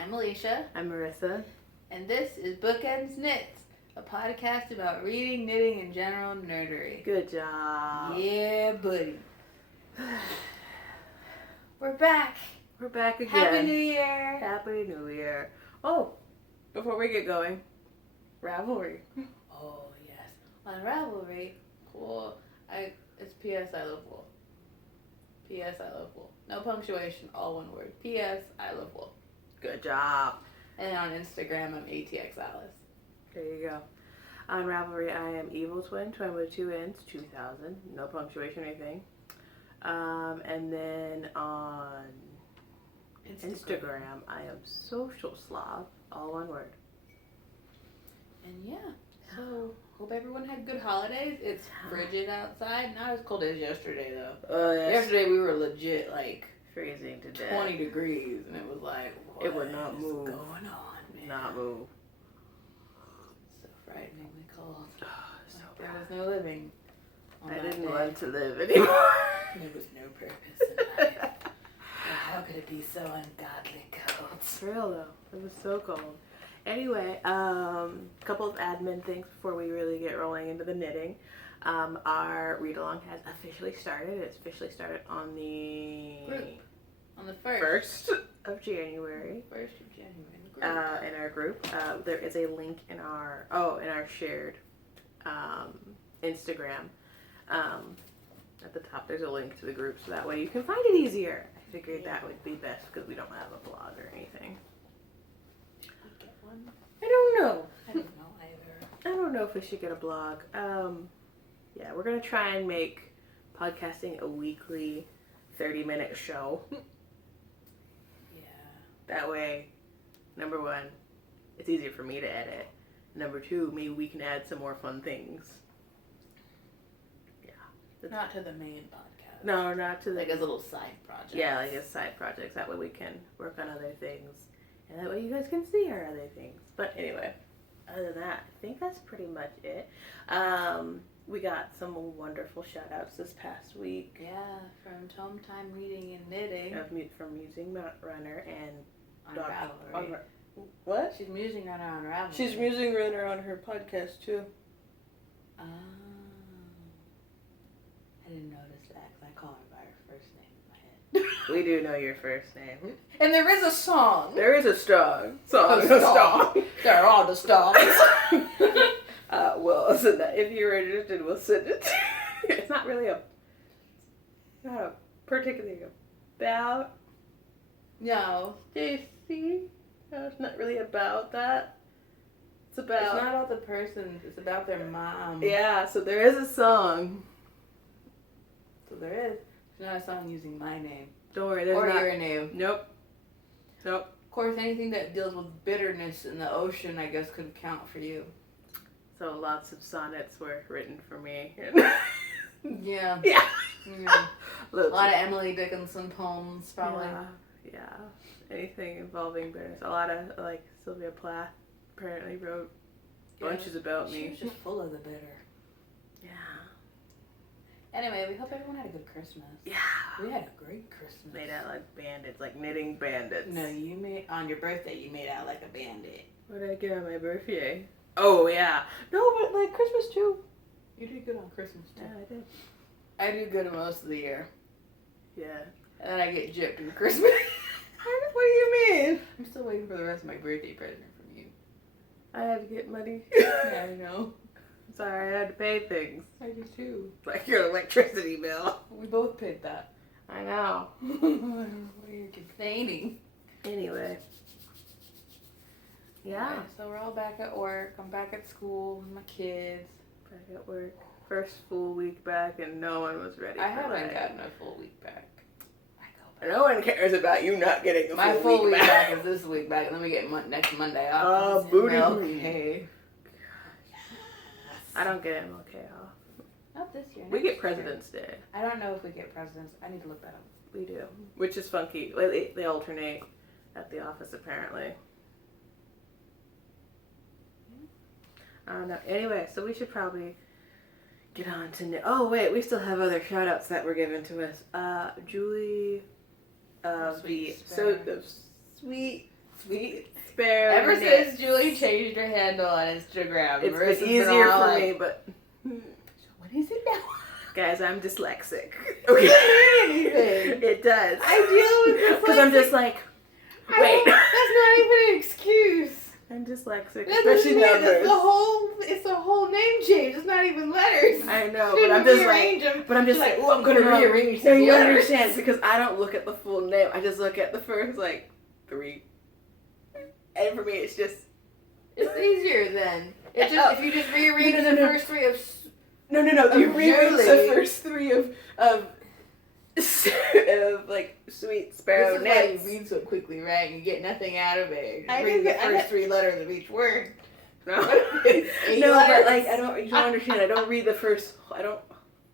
I'm Alicia. I'm Marissa. And this is Bookend Knits, a podcast about reading, knitting, and general nerdery. Good job. Yeah, buddy. We're back. We're back again. Happy New Year. Happy New Year. Oh, before we get going, Ravelry. Oh, yes. On Ravelry, cool. It's P.S. I love wool. P.S. I love wool. No punctuation, all one word. P.S. I love wool. Good job. And on Instagram, I'm ATX Alice. There you go. On Ravelry, I am Evil Twin with 2 N's, 2000. No punctuation or anything. And then on Instagram, I am Social Slav, all one word. And yeah, so hope everyone had good holidays. It's frigid outside. Not as cold as yesterday, though. Oh, yes. Yesterday we were legit like freezing to death. 20 degrees, and it was like, what it would not move. What's going on, man? Not move. So frighteningly cold. Oh, so there was no living. I didn't want to live anymore. There was no purpose in life. How could it be so ungodly cold? For real though, it was so cold. Anyway, couple of admin things before we really get rolling into the knitting. Our read-along has officially started. It's officially started on the... On the 1st. 1st of January. 1st of January. In our group. There is a link in our shared Instagram. At the top there's a link to the group so that way you can find it easier. I figured that would be best because we don't have a blog or anything. Should we get one? I don't know. I don't know either. I don't know if we should get a blog. Yeah, we're going to try and make podcasting a weekly 30-minute show. Yeah. That way, number one, it's easier for me to edit. Number two, maybe we can add some more fun things. Yeah. Not to the main podcast. No, not to the... Like as little side projects. Yeah, like as side projects. That way we can work on other things. And that way you guys can see our other things. But anyway, other than that, I think that's pretty much it. We got some wonderful shout outs this past week. Yeah, from Tome Time Reading and Knitting. From Musing Runner and on Ravelry. What? She's Musing Runner on Ravelry. She's Musing Runner on her podcast too. Oh. I didn't notice that because I call her by her first name in my head. We do know your first name. And there is a song. There is a song. There are the songs. Well, so that if you're interested, we'll send it to you. It's not really not a particularly about. No. JC. No, it's not really about that. It's It's not about the person. It's about their mom. Yeah, so there is a song. So there is. It's not a song using my name. Don't worry, there's or not. your name. Nope. Of course, anything that deals with bitterness in the ocean, I guess, could count for you. So lots of sonnets were written for me. Yeah. Yeah. Yeah. A lot of Emily Dickinson poems, probably. Yeah. Anything involving bitterness. A lot of, like, Sylvia Plath apparently wrote bunches about me. She was just full of the bitter. Yeah. Anyway, we hope everyone had a good Christmas. Yeah. We had a great Christmas. Made out like bandits, like knitting bandits. No, you made, on your birthday, you made out like a bandit. What did I get on my birthday? Oh, yeah. No, but like Christmas too. You did good on Christmas too. Yeah, I did. I do good most of the year. Yeah. And then I get gypped in Christmas. What do you mean? I'm still waiting for the rest of my birthday present from you. I had to get money. Yeah, I know. Sorry, I had to pay things. I do too. Like your electricity bill. We both paid that. I know. Why are you complaining? Anyway. Yeah. Okay, so we're all back at work. I'm back at school with my kids. Back at work. First full week back and no one was ready I for haven't it. gotten a full week back. I go back. No one cares about you not getting a My full week back. is this week back, and then we get next Monday off. Oh, booty. Okay. I don't get MLK off. Not this year. We next get year. President's Day. I don't know if we get President's. I need to look that up. We do. Which is funky. They alternate at the office apparently. I don't know. Anyway, so we should probably get on to... Oh, wait. We still have other shout-outs that were given to us. Julie... Sweet the Sweet Sweet Sparrow Ever Knits. since Julie changed her handle on Instagram, It's Marissa's been been easier all for like, me, but what is it now? guys, I'm dyslexic. Okay. Anything. It does. I deal with this Because I'm just like, wait. That's not even an excuse. I'm dyslexic, That especially doesn't mean numbers. It's a whole name change. It's not even letters. I know, Shouldn't but I'm just rearrange like, them. but I'm just Like, like, oh, I'm gonna rearrange No, the you letters. understand, because I don't look at the full name. I just look at the first, like, 3. And for me, it's just... It's easier then. It's just, if you just rearrange No. the first 3 of... No. You rearrange Julie. the first 3 of like, Sweet Sparrow This is why Knits. you read so quickly, right? And you get nothing out of it. I You read the didn't- I first 3 letters of each word. No, Eight no, letters. but like you don't understand. I don't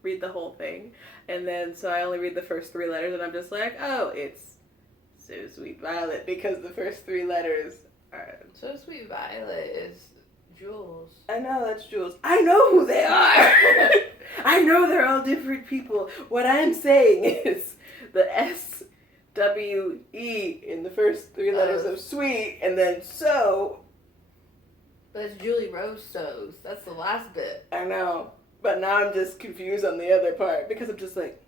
read the whole thing, and then so I only read the first 3 letters, and I'm just like, oh, it's So Sweet Violet, because the first 3 letters are. So Sweet Violet is Jules. I know that's Jules. I know who they are. I know they're all different people. What I'm saying is the SWE in the first 3 letters of Sweet, and then So. But it's Julie Rose Sews. That's the last bit. I know. But now I'm just confused on the other part because I'm just like,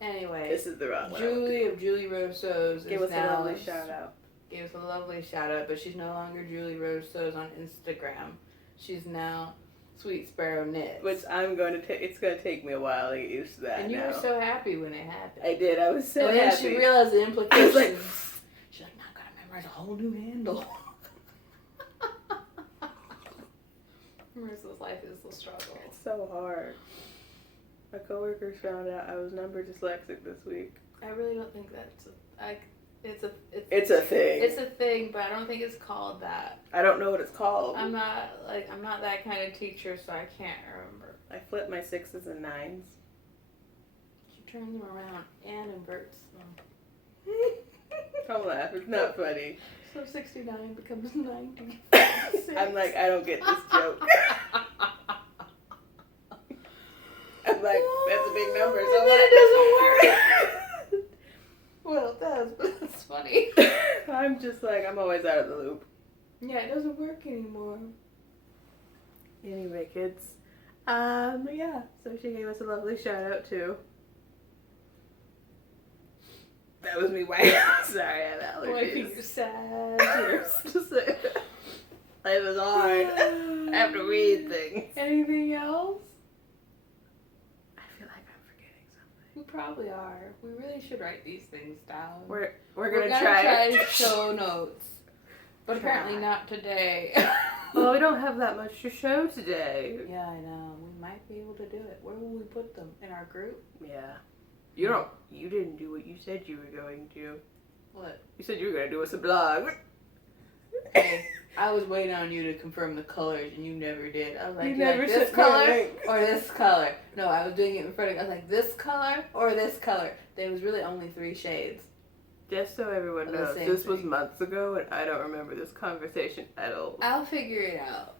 Anyway, this is the wrong one. Julie of Julie Rose Sews Give us a lovely shout out. Gave us a lovely shout out, but she's no longer Julie Rose Sews on Instagram. She's now Sweet Sparrow Knits. Which I'm going to take, it's going to take me a while to get used to that and you now. were so happy when it happened. I did. I was so and then happy. she realized the I implications. was like, She's like, now I gotta memorize a whole new handle. Marissa's life is a struggle. it's so hard. My coworkers found out I was number dyslexic this week. I really don't think that's it's a thing. It's a thing, but I don't think it's called that. I don't know what it's called. I'm not that kind of teacher, so I can't remember. I flip my 6s and 9s. She turns them around and inverts them. Don't laugh. It's not funny. So 69 becomes 90. I'm like, I don't get this joke. I'm like, that's a big number. So And then it doesn't work. Well, it does, but it's funny. I'm just like, I'm always out of the loop. Yeah, it doesn't work anymore. Anyway, kids. Yeah. So she gave us a lovely shout out too. That was me wiping. Sorry, I have allergies. Wiping your sad tears. Life is hard. I have to read things. Anything else? I feel like I'm forgetting something. We probably are. We really should write these things down. We're We're gonna gonna try show notes, but apparently not today. Well, we don't have that much to show today. Yeah, I know. We might be able to do it. Where will we put them? In our group? Yeah. You didn't do what you said you were going to. What? You said you were going to do us a blog. Hey, I was waiting on you to confirm the colors, and you never did. I was like, You "Do never like sent this me a color link." or this color. No, I was doing it in front of you. I was like, this color or this color. There was really only 3 shades. Just so everyone Of the knows, same this was thing. months ago, and I don't remember this conversation at all. I'll figure it out.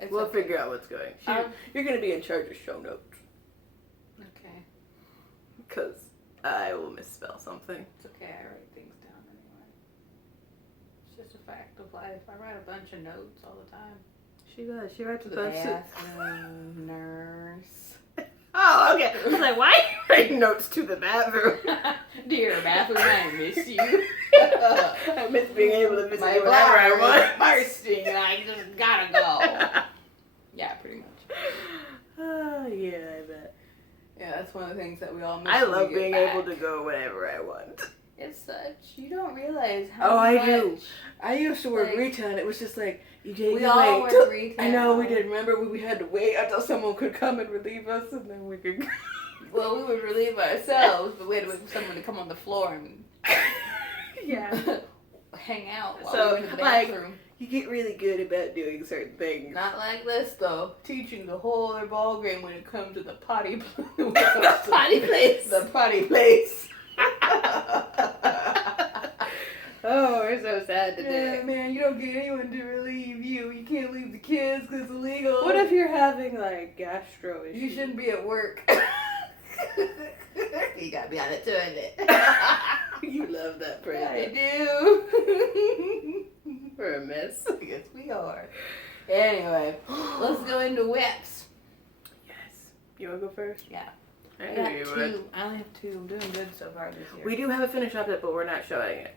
It's We'll okay. figure out what's going. Um, You're going to be in charge of show notes, Okay. because I will misspell something. It's okay. I write things down anyway. It's just a fact of life. I write a bunch of notes all the time. She does. She writes To a the bunch of... bathroom, nurse. Oh, okay. I was like, why are you writing notes to the bathroom? Dear bathroom, I miss you. I miss being able to visit My you whenever I bladder is want. bursting and I just gotta go. Yeah, pretty much. Oh, yeah, I bet. Yeah, that's one of the things that we all miss. I when we love get being back. able to go whenever I want. It's such, you don't realize how Oh, I much. do. I used to work Like, retail, and it was just like, you didn't We all wait. work retail. I know, we did. Remember when we had to wait until someone could come and relieve us, and then we could... Well, we would relieve ourselves, but we had to wait for someone to come on the floor and Yeah. hang out while So, we went to the like- bathroom. You get really good about doing certain things. Not like this though. Teaching the whole other ball game when it comes to the potty The potty place. The potty place. Oh, we're so sad today. Yeah, man, you don't get anyone to relieve you. You can't leave the kids because it's illegal. What if you're having, like, gastro issues? you shouldn't be at work? You gotta be on the toilet. You love that I present. do. We're a mess. Yes, we are. Anyway, let's go into whips. Yes. You want to go first? Yeah. I I knew got you two. would. I only have two. I'm doing good so far this year. We do have a finished object, but we're not showing it.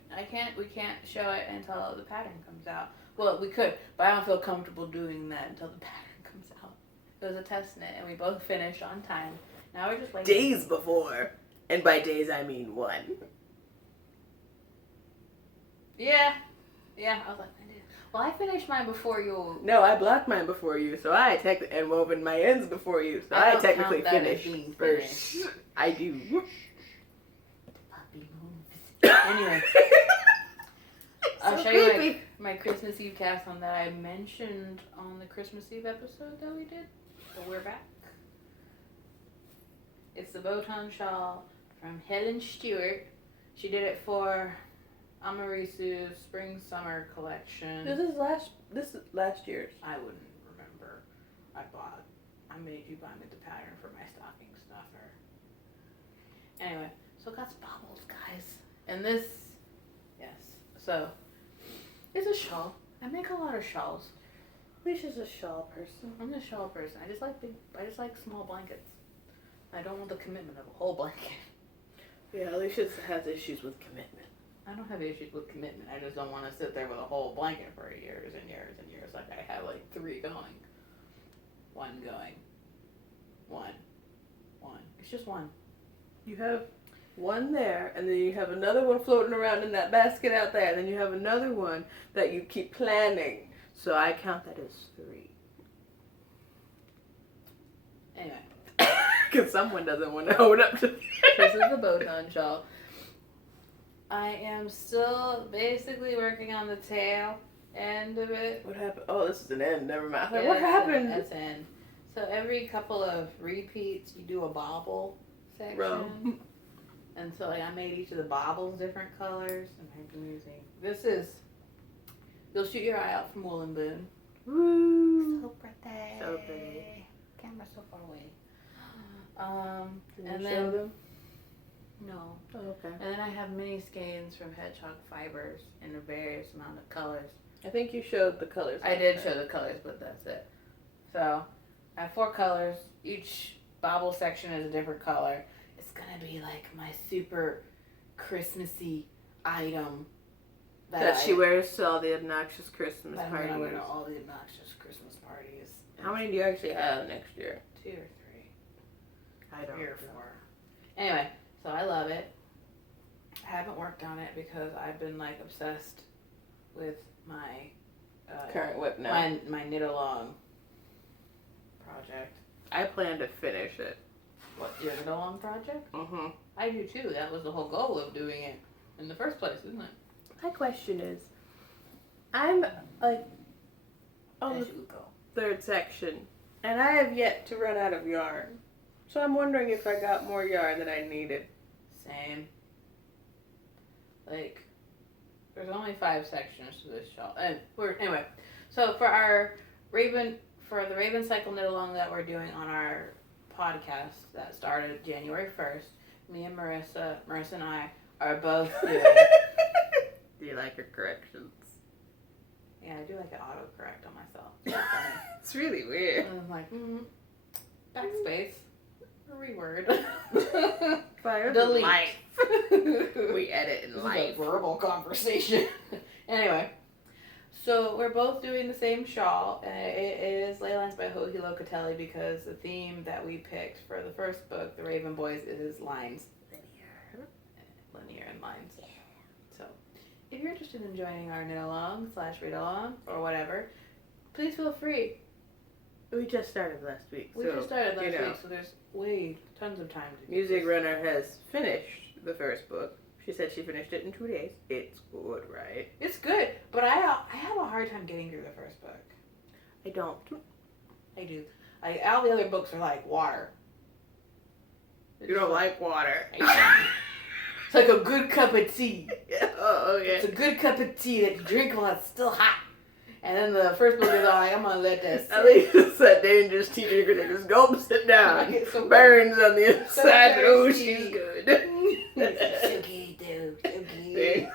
We can't show it until the pattern comes out. Well, we could, but I don't feel comfortable doing that until the pattern comes out. It was a test knit, and we both finished on time. Now we're just waiting. Days before. And by days, I mean one. Yeah. Yeah, I was like, I did. Well, I finished mine before you. No, I blocked mine before you, so and woven my ends before you, so I technically finished first. I do. Puppy moves. Anyway, I'll show you my Christmas Eve cast on that I mentioned on the Christmas Eve episode that we did. So we're back. It's the Botan shawl from Helen Stewart. She did it for Amarisu's Spring Summer collection. This is last year's. I wouldn't remember. I made you buy me the pattern for my stocking stuffer. Anyway, so it got bobbles, guys. And this, yes. So, it's a shawl. I make a lot of shawls. Alicia's a shawl person. I'm a shawl person. I just like small blankets. I don't want the commitment of a whole blanket. Yeah, Alicia has issues with commitment. I don't have issues with commitment. I just don't want to sit there with a whole blanket for years and years and years. Like I have like 3 going. 1 going. 1. It's just 1. You have one there, and then you have another one floating around in that basket out there, and then you have another one that you keep planning. So I count that as 3. Anyway. Because someone doesn't want to hold up to This is the Botan shawl. I am still basically working on the tail end of it. What happened? Oh, this is an end. Never mind. Yeah, What happened? That's end. So every couple of repeats, you do a bobble section. Row. And so like I made each of the bobbles different colors. And I've been using. This is. You'll shoot your eye out from Woolen Boon. Woo! So pretty. So pretty. Camera's so far away. Can and you then show them? no. Oh, okay. And then I have mini skeins from Hedgehog Fibers in a various amount of colors. I think you showed the colors. I did show the colors, but that's it. So I have 4 colors. Each bobble section is a different color. It's gonna be like my super Christmassy item that she wears to all the obnoxious Christmas I'm parties. gonna wear to all the obnoxious Christmas parties. How many do you actually have next year? 2 or 3. I don't 3 or know. 4. Anyway, so I love it. I haven't worked on it because I've been like obsessed with my Current whip now. my knit along project. I plan to finish it. What, your knit along project? Mm-hmm. I do too. That was the whole goal of doing it in the first place, isn't it? My question is, I'm like on As the you go. 3rd section, and I have yet to run out of yarn. So I'm wondering if I got more yarn than I needed. Same. Like, there's only 5 sections to this shawl, and anyway. So for the Raven Cycle knit along that we're doing on our podcast that started January 1st, me and Marissa and I are both doing. Do you like your corrections? Yeah, I do like an autocorrect on myself. It's funny. It's really weird. And I'm like, backspace, reword, Fire delete. life. We edit in This life. is a verbal conversation. Anyway, so we're both doing the same shawl, and it is Ley Lines by Joji Locatelli because the theme that we picked for the first book, The Raven Boys, is lines. Linear and lines. So, if you're interested in joining our knit along / read along or whatever, please feel free. We just started last week. We just started last week, so there's tons of time to do Music this. Runner has finished the first book. She said she finished it in 2 days. It's good, right? It's good, but I have a hard time getting through the first book. I don't. I do. All the other books are like water. You don't like water. It's like a good cup of tea. Oh, okay. It's a good cup of tea that you drink while it's still hot. And then the first book is all like, I'm gonna let that At sit. least it's that dangerous teacher. You're gonna just go sit down. I get so Burns on the inside. Oh, thirsty. she's good. So cute, dude. So cute.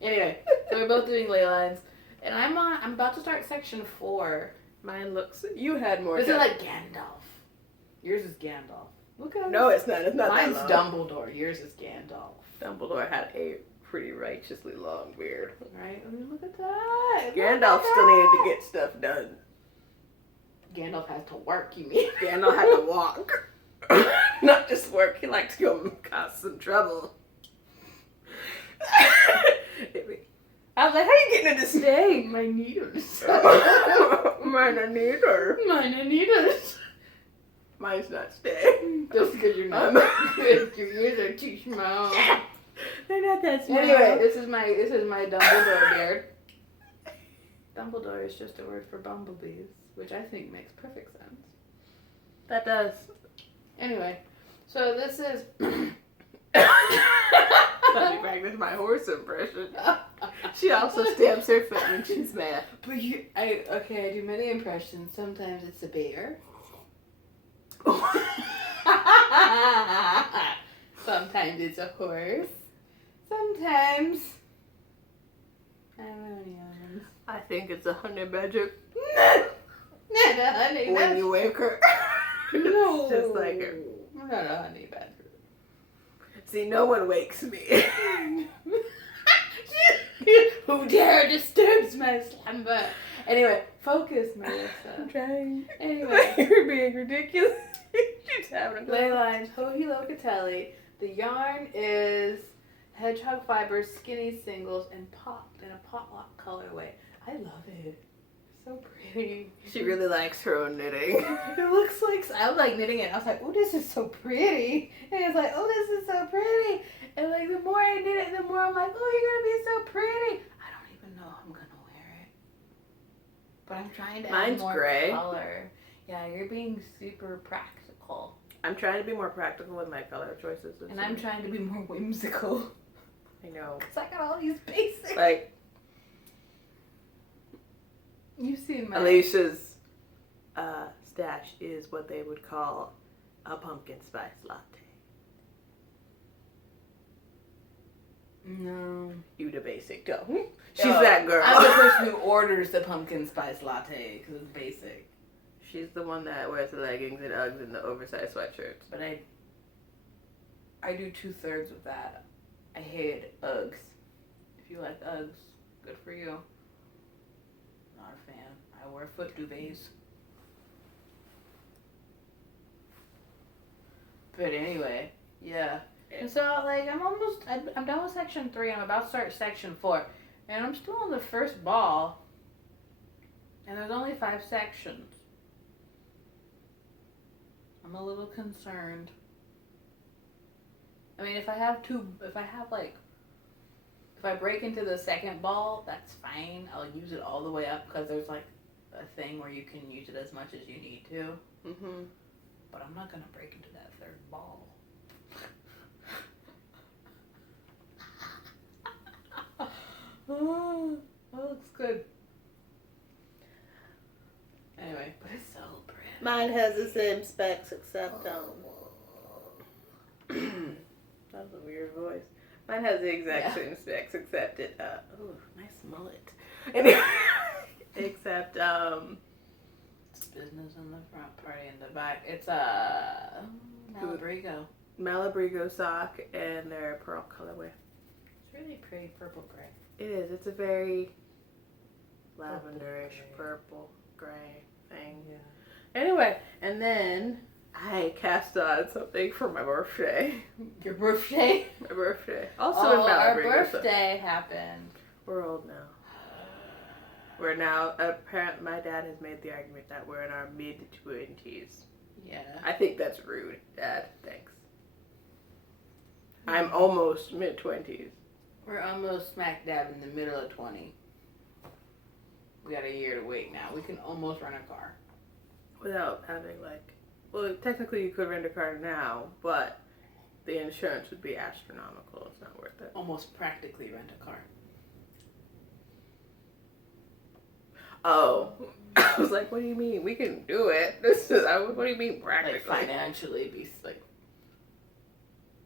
Anyway, both doing ley lines. And I'm about to start section 4. Mine looks... You had more... This is like Gandalf. Yours is Gandalf. Look at No, it's not. It's not Mine's that long. Dumbledore. Yours is Gandalf. Dumbledore had a pretty righteously long beard. Right? I mean, look at that. Gandalf still needed to get stuff done. Gandalf has to work, you mean? Gandalf had to walk. Not just work. He liked to go cause some trouble. I was like, how are you getting into staying? My needles. Mine are neither. Mine are needles. Mine's not staying. Just because you're not. Your ears are too small. They're not that small. Anyway, this is my Dumbledore beard. Dumbledore is just a word for bumblebees, which I think makes perfect sense. That does. Anyway, so this is... Let me practice my horse impression. She also stamps her foot when she's mad. But I do many impressions. Sometimes it's a bear. Sometimes it's a horse. Sometimes... I don't know any others. I think it's a honey badger. Not a honey badger. When you wake her. No. It's just like her. I'm not a honey badger. See, no one wakes me. Who dare disturbs my slumber? Anyway, focus, Melissa. I'm trying. Anyway. You're being ridiculous. She's having a Ley lines, Hohi Locatelli. The yarn is hedgehog fibers, skinny singles, and popped in a potluck colorway. I love it. So pretty. She really likes her own knitting. It looks like, I was like knitting it. I was like, oh, this is so pretty. And it's like, oh, this is so pretty. And like the more I knit it, the more I'm like, oh, you're going to be so pretty. I don't even know I'm going to wear it. But I'm trying to add more gray. color. Yeah, you're being super practical. I'm trying to be more practical with my color choices. And I'm trying to be more whimsical. I know. Because I got all these basics. Like, You've seen my... Alicia's stash is what they would call a pumpkin spice latte. No. You the basic dough. She's that girl. I'm the person who orders the pumpkin spice latte because it's basic. She's the one that wears the leggings and Uggs and the oversized sweatshirts. But I do 2/3 of that. I hate Uggs. If you like Uggs, good for you. Not a fan. I wear foot duvets. But anyway, yeah. And so, like, I'm done with section 3. I'm about to start section 4. And I'm still on the first ball. And there's only 5 sections. I'm a little concerned. I mean, if I break into the second ball, that's fine. I'll use it all the way up because there's like a thing where you can use it as much as you need to. Mm-hmm. But I'm not gonna break into that third ball. Oh, that looks good. Anyway, but it's so pretty. Mine has the same specs except that was a weird voice. Mine has the exact same specs except it oh, nice mullet. Except It's business in the front, party in the back. It's Malabrigo. Malabrigo sock and their pearl colorway. It's really pretty purple gray. It is. It's a very lavenderish purple gray thing. Yeah. Anyway, and then I cast on something for my birthday. Your birthday? My birthday. Also in Oh, our Malabrigo. birthday happened. We're old now. We're now, apparently my dad has made the argument that we're in our mid-20s. Yeah. I think that's rude, Dad. Thanks. I'm almost mid-20s. We're almost smack dab in the middle of 20. We got a year to wait now. We can almost rent a car. Without having well, technically you could rent a car now, but the insurance would be astronomical. It's not worth it. Almost practically rent a car. Oh. I was like, what do you mean? We can do it. What do you mean practically? Like financially be like...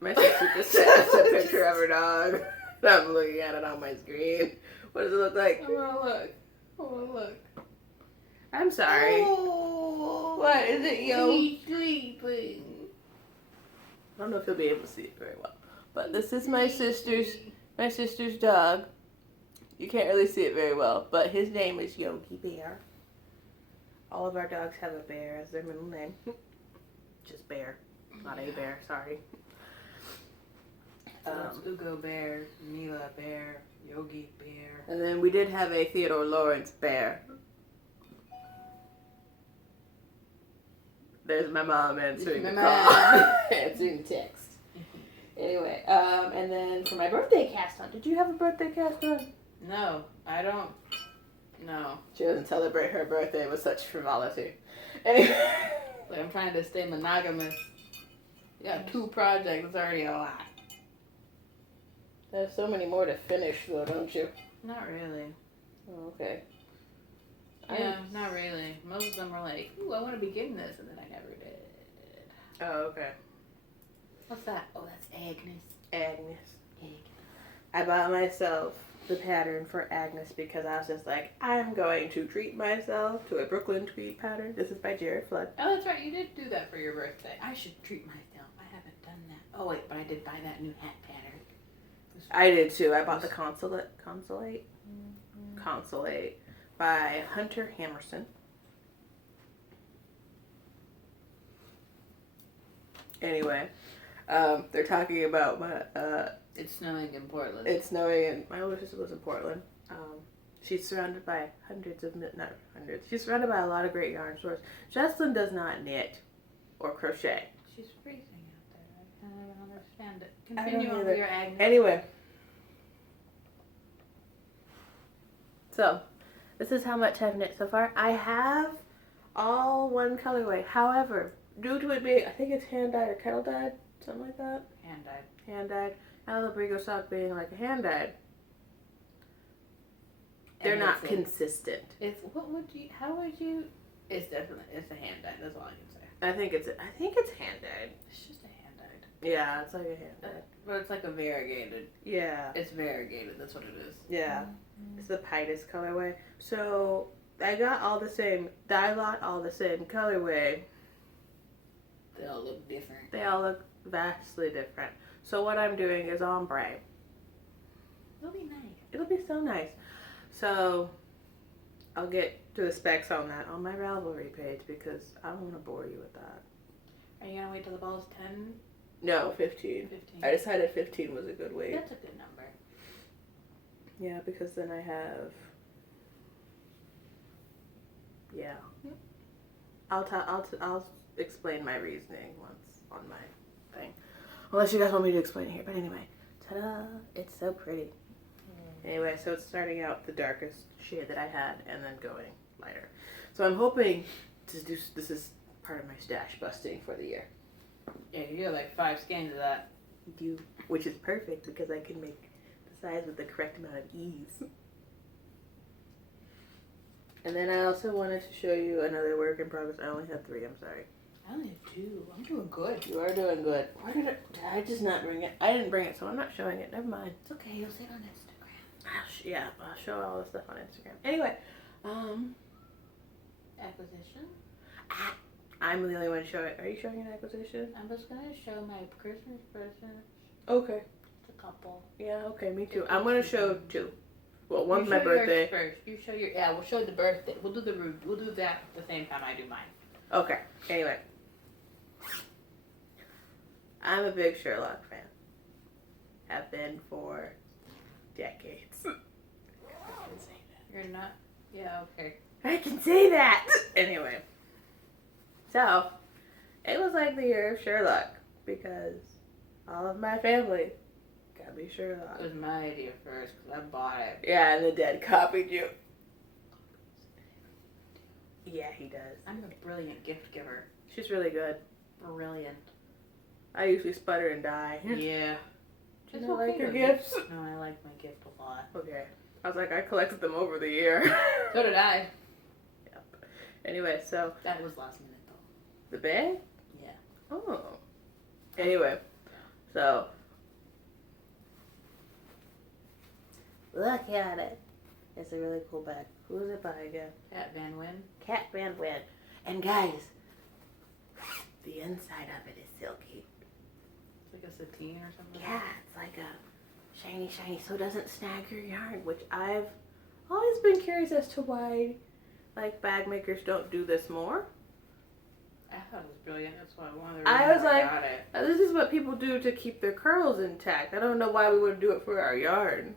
My sister just sent us a picture of her dog. I'm looking at it on my screen. What does it look like? I wanna look. I'm sorry. Oh, What is it, yo? He's sleeping. I don't know if you'll be able to see it very well, but this is my sister's dog. You can't really see it very well, but his name is Yogi Bear. All of our dogs have a bear as their middle name. Just Bear, not a bear. Sorry. It's Ugo Bear, Mila Bear, Yogi Bear. And then we did have a Theodore Lawrence bear. There's my mom answering the call. Answering text. Anyway, and then for my birthday cast on, did you have a birthday cast on? No, I don't. No. She doesn't celebrate her birthday with such frivolity. Anyway. Like, I'm trying to stay monogamous. You got 2 projects, it's already a lot. There's so many more to finish, though, don't you? Not really. Oh, okay. Yeah, not really. Most of them are like, ooh, I want to begin this, and then I never did. Oh, okay. What's that? Oh, that's Agnes. Agnes. I bought myself the pattern for Agnes because I was just like, I'm going to treat myself to a Brooklyn tweed pattern. This is by Jared Flood. Oh, that's right. You did do that for your birthday. I should treat myself. I haven't done that. Oh, wait, but I did buy that new hat pattern. I did too. I bought the Consulate by Hunter Hammerson. Anyway, they're talking about my, it's snowing in Portland. it's snowing and my older sister lives in Portland. She's surrounded by she's surrounded by a lot of great yarn stores. Jesslyn does not knit or crochet. She's freezing out there. I don't even understand it. Continue on with your Agnes. Anyway. So, this is how much I've knit so far. I have all one colorway. However, due to it being, I think it's hand-dyed or kettle-dyed, something like that. Hand-dyed. Hand-dyed. And the Brigo sock being like a hand-dyed. They're not consistent. It's, how would you, it's a hand-dyed, that's all I can say. I think it's hand-dyed. It's just a hand-dyed. Yeah, it's like a hand-dyed. But it's like a variegated. Yeah. It's variegated, that's what it is. Yeah. Mm-hmm. It's the Pitus colorway. So, I got all the same dye lot, all the same colorway. They all look different. They all look vastly different. So what I'm doing is ombre. It'll be nice. It'll be so nice. So I'll get to the specs on that on my Ravelry page because I don't want to bore you with that. Are you going to wait till the ball's 10? No, 15. 15. I decided 15 was a good weight. That's a good number. Yeah, because then I have... Yeah. I'll explain my reasoning once on my thing. Unless you guys want me to explain it here. But anyway, ta-da! It's so pretty. Anyway, so it's starting out the darkest shade that I had and then going lighter. So I'm hoping to do, this is part of my stash busting for the year. Yeah, you get like 5 skeins of that. Do, which is perfect because I can make the size with the correct amount of ease. And then I also wanted to show you another work in progress. I only have 3, I'm sorry. I only have 2. I'm doing good. You are doing good. Why did I just not bring it? I didn't bring it, so I'm not showing it. Never mind. It's okay, you'll see it on Instagram. I'll show all the stuff on Instagram. Anyway, Acquisition? I'm the only one to show it. Are you showing an acquisition? I'm just going to show my Christmas presents. Okay. Just a couple. Yeah, okay, me too. I'm going to show 2. Well, one's my birthday. Yours first. You show your, we'll show the birthday. We'll do that at the same time I do mine. Okay, anyway. I'm a big Sherlock fan. Have been for decades. I can say that. You're not? Yeah, okay. I can say that! Anyway. So, it was like the year of Sherlock because all of my family got me Sherlock. It was my idea first because I bought it. Yeah, and the dead copied you. Yeah, he does. I'm a brilliant gift giver. She's really good. Brilliant. I usually sputter and die. Yeah. Do you not like your gifts? No, I like my gift a lot. Okay. I was like, I collected them over the year. So did I. Yep. Anyway, so. That was last minute though. The bag? Yeah. Oh. Anyway, so. Look at it. It's a really cool bag. Who is it by again? Cat Van Wyn. Cat Van Wyn. And guys, the inside of it is silky. It's like a sateen or something. Yeah, it's like a shiny, so it doesn't snag your yarn, which I've always been curious as to why, like, bag makers don't do this more. I thought it was brilliant. That's why one of the I reasons was like, got it. This is what people do to keep their curls intact. I don't know why we would do it for our yarn.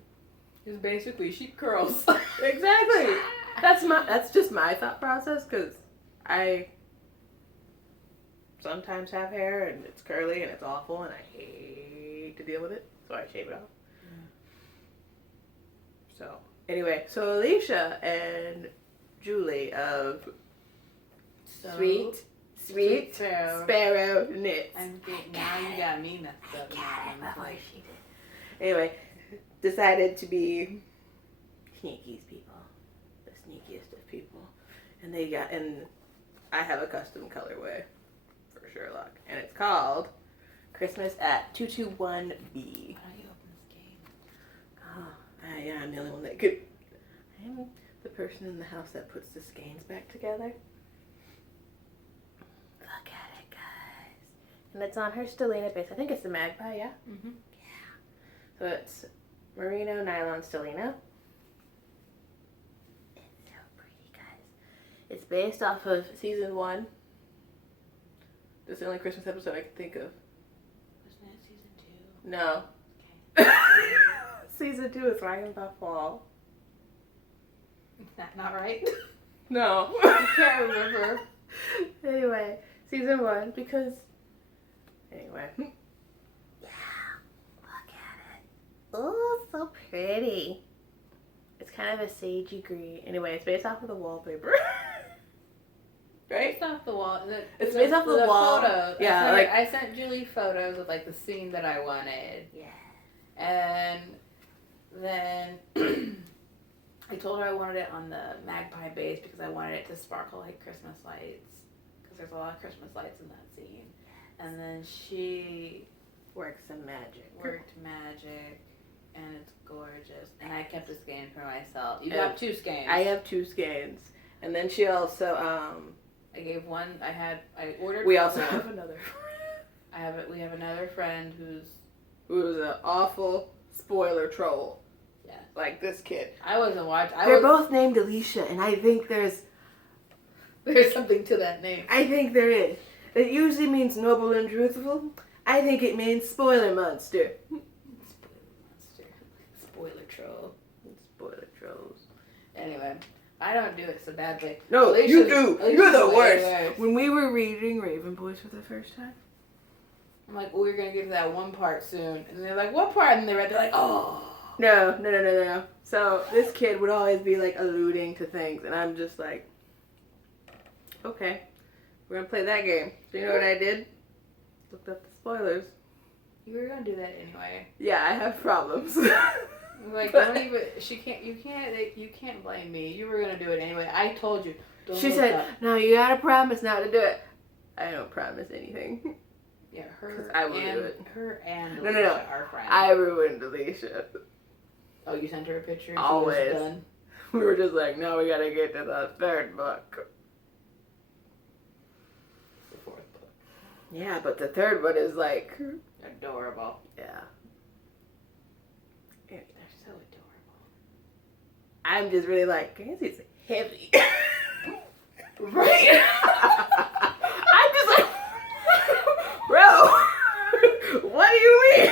It's basically sheep curls. Exactly. That's just my thought process, because I sometimes have hair and it's curly and it's awful and I hate to deal with it, so I shave it off. So anyway, so Alicia and Julie of Sweet Sparrow Knits. Now you got me messed up. Got it before she did. Anyway, decided to be sneakies people, the sneakiest of people, and I have a custom colorway for Sherlock, and it's called Christmas at 221B. How do you open this game? Oh, yeah, I'm the only one that could. I'm the person in the house that puts the skeins back together. Look at it, guys. And it's on her Stellina base. I think it's the Magpie, yeah? Mm-hmm. Yeah. So it's merino nylon Stellina. It's so pretty, guys. It's based off of season 1. That's the only Christmas episode I can think of. Wasn't it season 2? No. Okay. Season 2 is right about fall. Is that not right? No. I can't remember. Anyway, season 1, because... Anyway. Yeah. Look at it. Oh, so pretty. It's kind of a sagey green. Anyway, it's based off of the wallpaper. Right? Based off the wall. It's based off the wall. Photos. Yeah, I sent Julie photos of like the scene that I wanted. Yeah. And then I told her I wanted it on the Magpie base because I wanted it to sparkle like Christmas lights. Because there's a lot of Christmas lights in that scene. And then she Works some magic. worked magic. And it's gorgeous. And I kept a skein for myself. You got 2 skeins. I have 2 skeins. And then she also, I gave one. I ordered. we also have another. We have another friend who's an awful spoiler troll. Yeah. Like this kid. I wasn't watching. They're both named Alicia, and I think there's something to that name. I think there is. It usually means noble and truthful. I think it means spoiler monster. Spoiler troll. Spoiler trolls. Anyway, I don't do it so badly. No, you do. You're the worst. Worse. When we were reading Raven Boys for the first time, I'm like, we're gonna get to that one part soon, and they're like, what part? And they're like, oh. No. So this kid would always be like alluding to things, and I'm just like, okay, we're gonna play that game. So you know what I did? Looked up the spoilers. You were gonna do that anyway. Yeah, I have problems. Like, don't even. You can't blame me. You were gonna do it anyway. I told you. She said, "No, you gotta promise not to do it." I don't promise anything. Yeah, I will do it. Her and No. Alicia, our friend. I ruined Alicia. Oh, you sent her a picture? Always. She was done? We were just like, no, we gotta get to the 3rd book. The 4th book. Yeah, but the 3rd one is like... Adorable. Yeah. They're so adorable. I'm just really like, Gracie's heavy. Right? I'm just like, bro, what do you mean?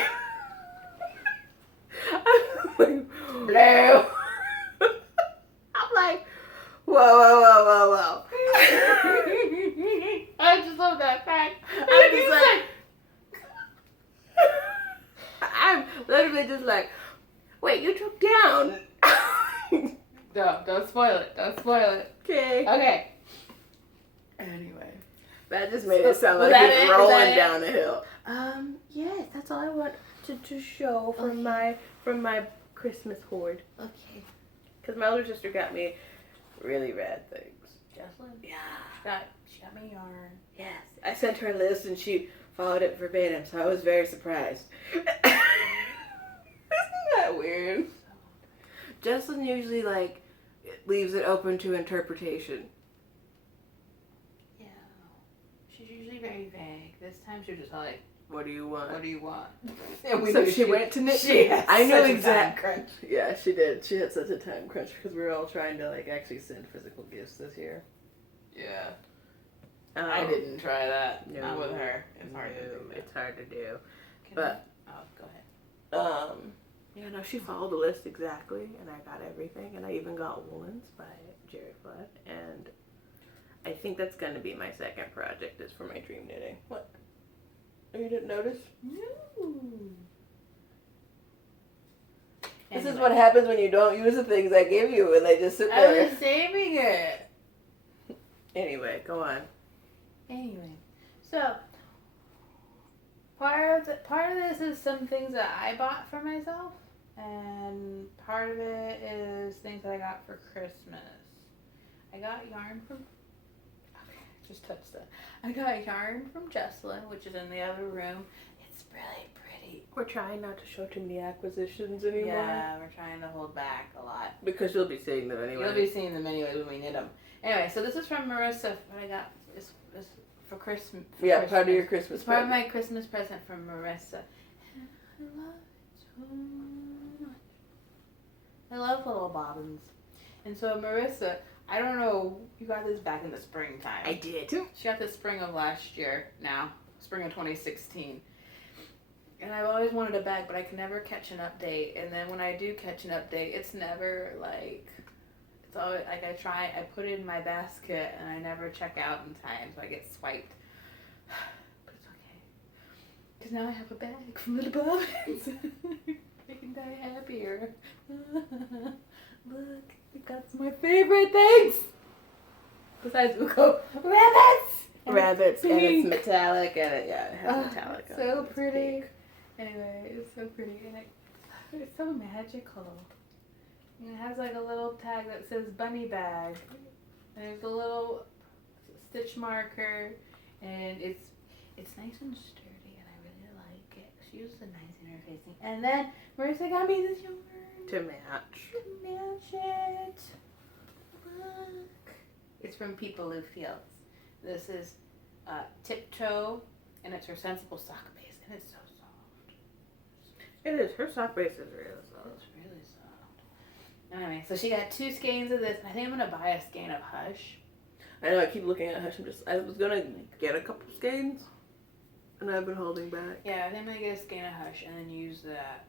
I'm like, no. I'm like, whoa. I just love that fact. I'm just like, I'm literally just like, wait, you took down. Don't spoil it. Don't spoil it. Okay. Okay. Anyway. That just made it sound like that he's it? rolling down a hill. Yes, that's all I want to show from my Christmas hoard. Okay. Because my older sister got me really rad things. Jocelyn? Yeah. She got me yarn. Yes. I sent her a list and she followed it verbatim, so I was very surprised. Isn't that weird? Jessalyn usually, like, leaves it open to interpretation. Yeah. She's usually very vague. This time she was just like, What do you want? what do you want? And we knew she went to knit. She had I knew such a exactly. time crunch. Yeah, she did. She had such a time crunch because we were all trying to, like, actually send physical gifts this year. Yeah. I didn't try that. No. Not with her. It's hard to do. It's hard to do. Go ahead. Yeah, no, she followed the list exactly, and I got everything, and I even got Woolens by Jerry Flood, and I think that's going to be my second project, is for my dream knitting. What? Oh, you didn't notice? No. This is what happens when you don't use the things I give you, and they just sit I there. was saving it. Anyway, go on. Anyway, so part of this is some things that I bought for myself, and part of it is things that I got for Christmas. I got yarn from. Okay, just touched that. I got yarn from Jessalyn, which is in the other room. It's really pretty. We're trying not to show too many acquisitions anymore. Yeah, we're trying to hold back a lot. Because you'll be seeing them anyway. You'll be seeing them anyway when we knit them. Anyway, so this is from Marissa. What I got is for Christmas. Yeah, part of your Christmas It's part of present. my Christmas present from Marissa. I love it so much. I love little bobbins. And so Marissa, I don't know, you got this back in the springtime. I did. She got this spring of last year now, spring of 2016. And I've always wanted a bag, but I can never catch an update. And then when I do catch an update, it's never like, it's always like I put it in my basket and I never check out in time, so I get swiped. But it's okay. Because now I have a bag from Little Bobbins. I can die happier. Look, I got some of my favorite things. Besides Uko, rabbits! Rabbits, and it's pink. metallic, and it has metallic on it. So It's pretty. pink. Anyway, it's so pretty. And it's so magical. And it has like a little tag that says bunny bag. And there's a little stitch marker. And it's nice and sturdy, and I really like it. She uses a nice interfacing. And then Marissa got me this yarn. To match. To match it. Look. It's from People Who Fields. This is Tiptoe, and it's her sensible sock base, and it's so soft. It is. Her sock base is really soft. It's really soft. Anyway, so she got 2 skeins of this, and I think I'm going to buy a skein of Hush. I know, I keep looking at Hush. I was going to get a couple skeins, and I've been holding back. Yeah, I think I'm going to get a skein of Hush, and then use that.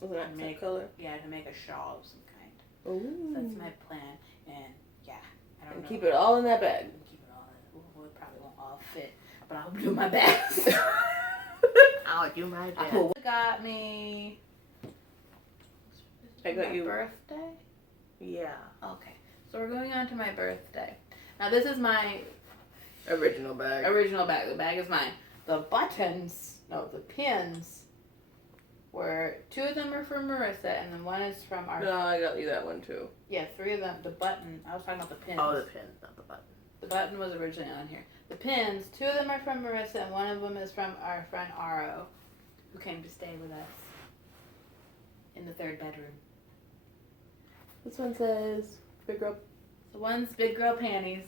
Was that make color? Yeah, to make a shawl of some kind. Ooh. So that's my plan, and yeah, I don't And know. keep it all in that bag. Keep it all in. Well, it probably won't all fit, but I'll do my best. I'll do my best. Who got me? I got My you. birthday? Yeah. Okay, so we're going on to my birthday. Now this is my Original bag. original bag. The bag is mine. The pins were 2 of them are from Marissa, and then 1 is from our. No, I got you that one too. Yeah, 3 of them. The button. I was talking about the pins. Oh, the pin, not the button. The button was originally on here. The pins. 2 of them are from Marissa, and 1 of them is from our friend Aro, who came to stay with us in the 3rd bedroom. This one says Big Girl. So one's big girl panties.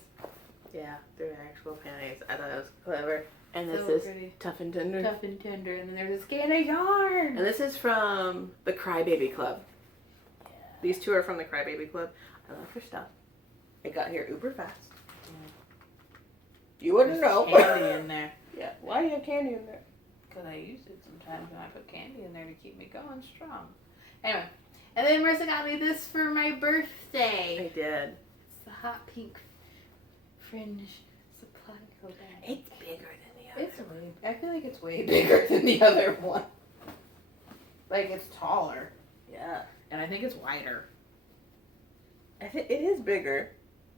Yeah, they're actual panties. I thought it was clever. And this So is pretty. Tough and Tender. Tough and tender. And then there's a skein of yarn. And this is from the Crybaby Club. Yeah. These 2 are from the Crybaby Club. I love her stuff. It got here uber fast. You wouldn't know. Candy in there. Yeah. Why do you have candy in there? Because I use it sometimes when I put candy in there to keep me going strong. Anyway. And then Marissa got me this for my birthday. I did. It's the hot pink fringe supply co bag. It's bigger than the other. It's way. I feel like it's way bigger than the other one. Like it's taller, Yeah. and I think it's wider. I think it is bigger.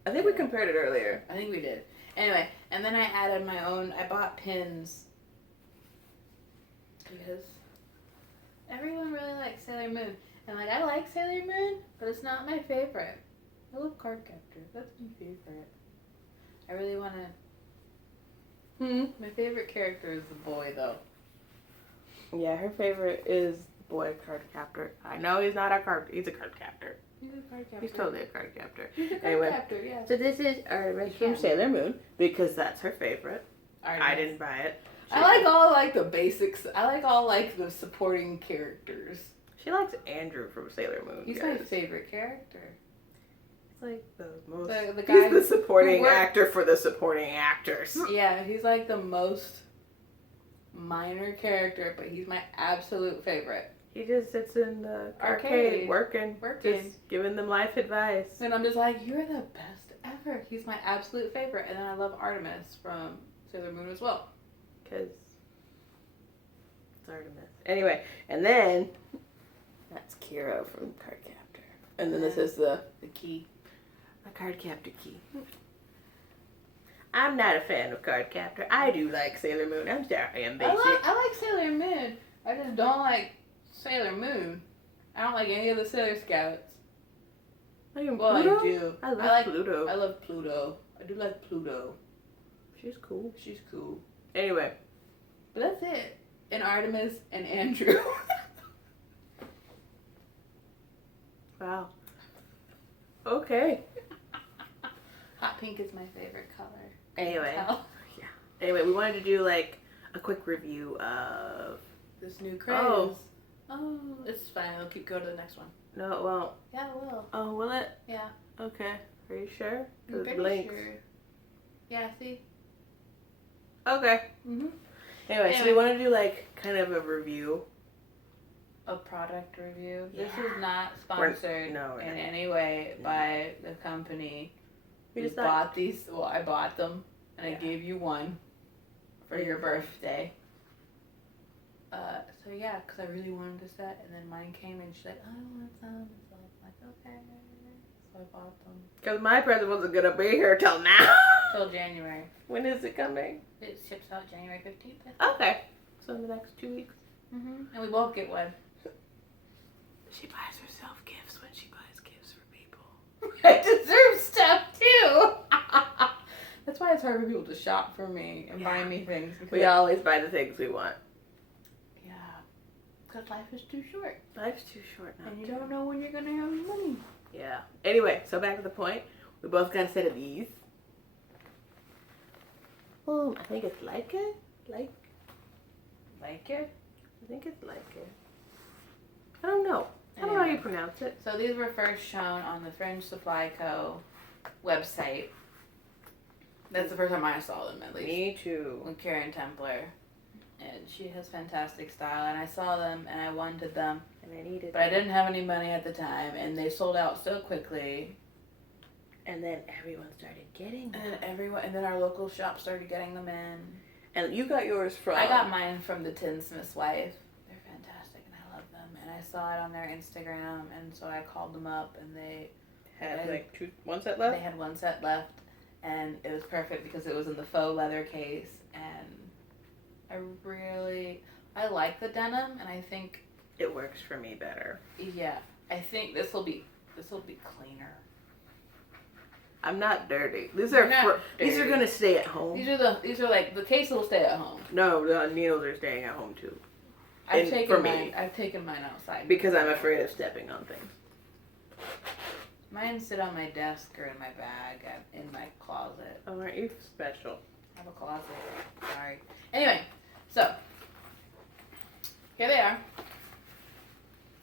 I think we compared it earlier. I think we did. Anyway, and then I added my own. I bought pins because everyone really likes Sailor Moon, and like I like Sailor Moon, but it's not my favorite. I love Cardcaptor. That's my favorite. I really want to. My favorite character is the boy, though. Yeah, her favorite is Boy Cardcaptor. I know he's not a card. He's a Cardcaptor. He's a card captor. He's totally a card captor. He's a card Anyway. captor, yeah. So this is Artemis from Sailor Moon because that's her favorite. Artemis. I didn't buy it. I like all like the basics. I like all like the supporting characters. She likes Andrew from Sailor Moon. He's my favorite character. It's like the most. The guy He's the supporting actor for the supporting actors. Yeah, he's like the most minor character, but he's my absolute favorite. He just sits in the arcade working, just giving them life advice. And I'm just like, you're the best ever. He's my absolute favorite. And then I love Artemis from Sailor Moon as well. Because it's Artemis. Anyway, and then that's Kiro from Card Captor. And then this is the key. The Card Captor key. I'm not a fan of Card Captor. I do like Sailor Moon. I'm sorry, I'm basic. I like Sailor Moon. I just don't like Sailor Moon. I don't like any of the Sailor Scouts. Well, I do. I like Pluto. I love Pluto. I do like Pluto. She's cool. She's cool. Anyway. But that's it. And Artemis and Andrew. Wow. Okay. Hot pink is my favorite color. Anyway. Yeah. Anyway, we wanted to do like a quick review of this new craze. Oh, it's fine. I'll keep going to the next one. No, it won't. Yeah, it will. Oh, will it? Yeah. Okay. Are you sure? I'm It pretty blinks. sure. Yeah, see? Okay. Mm-hmm. Anyway, so we want to do like kind of a review. A product review. Yeah. This is not sponsored in any way by the company. We just bought these. Well, I bought them, and I gave you one for your birthday. So yeah, because I really wanted a set, and then mine came, and she's like, I want some. So I was like, okay. So I bought them. Because my present wasn't going to be here till now. Till January. When is it coming? It ships out January 15th. Okay. So in the next 2 weeks. Mm-hmm. And we both get one. She buys herself gifts when she buys gifts for people. I deserve stuff too. That's why it's hard for people to shop for me and buy me things. We always buy the things we want. Yeah. Because life is too short. Life's too short now. And you don't know when you're going to have money. Yeah. Anyway, so back to the point. We both got a set of these. I think it's like it. Like it? I think it's like it. I don't know. I don't know how you pronounce it. So these were first shown on the Fringe Supply Co. website. That's the first time I saw them, at least. Me too. With Karen Templar. And she has fantastic style. And I saw them and I wanted them. And I needed But I didn't have any money at the time. And they sold out so quickly. And then everyone started getting them. And then our local shop started getting them in. And you got yours from... I got mine from the Tinsmith's wife. They're fantastic and I love them. And I saw it on their Instagram. And so I called them up and they had like one set left? They had one set left. And it was perfect because it was in the faux leather case. And I like the denim. And I think... It works for me better. Yeah. I think this will be cleaner. I'm not dirty. These are gonna stay at home. These are like the case will stay at home. No, the needles are staying at home too. I've taken mine outside because I'm afraid of stepping on things. Mine sit on my desk or in my bag in my closet. Oh, aren't you special? I have a closet. Sorry. Anyway, so here they are.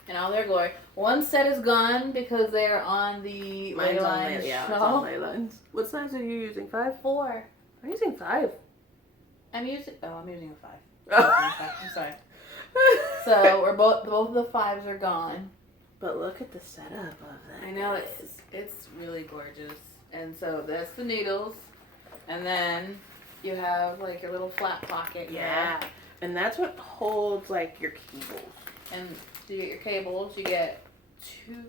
In all their glory. One set is gone because they are on the Leyline it's on Leylines. What size are you using? 5? 4. I'm using 5. I'm using a 5. I'm sorry. So we're both of the 5s are gone. But look at the setup of that. I know it's really gorgeous. And so that's the needles. And then you have like your little flat pocket. Yeah. There. And that's what holds like your cables. And you get your cables. You get 2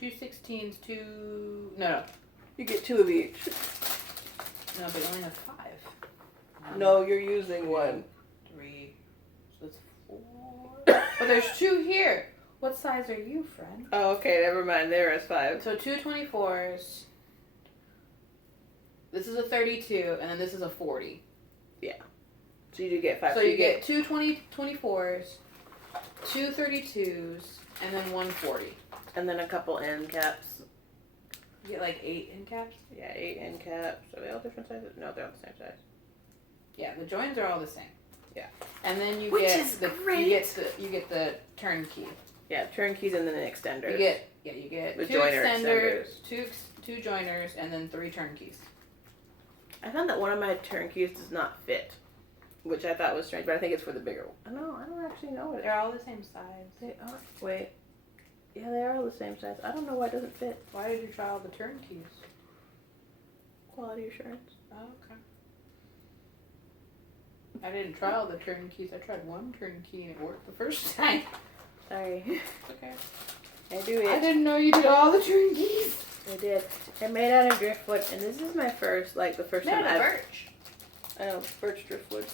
16s, No. You get 2 of each. No, but you only have 5. No, you're using 1. 3. So that's 4. But there's 2 here. What size are you, friend? Oh, okay. Never mind. There is 5. So 2 24s. This is a 32, and then this is a 40. Yeah. So you do get 5. So you get 2 24s, 2 32s, and then 1 40. And then a couple end caps. You get like 8 end caps? Yeah, 8 end caps. Are they all different sizes? No, they're all the same size. Yeah, the joins are all the same. Yeah. And then you Which get is the great. you get the turnkey. Yeah, turnkeys and then extenders. You get The 2 joiner extenders, two joiners, and then 3 turnkeys. I found that one of my turnkeys does not fit, which I thought was strange, but I think it's for the bigger one. I don't actually know it. They're all the same size. They are. Wait. Yeah, they are all the same size. I don't know why it doesn't fit. Why did you try all the turnkeys? Quality assurance. Oh, okay. I didn't try all the turnkeys. I tried one turnkey and it worked the first time. Sorry. Okay. I do it. I didn't know you did all the turnkeys. I did. They're made out of driftwood, and this is my first time I've... birch. I know, birch driftwood.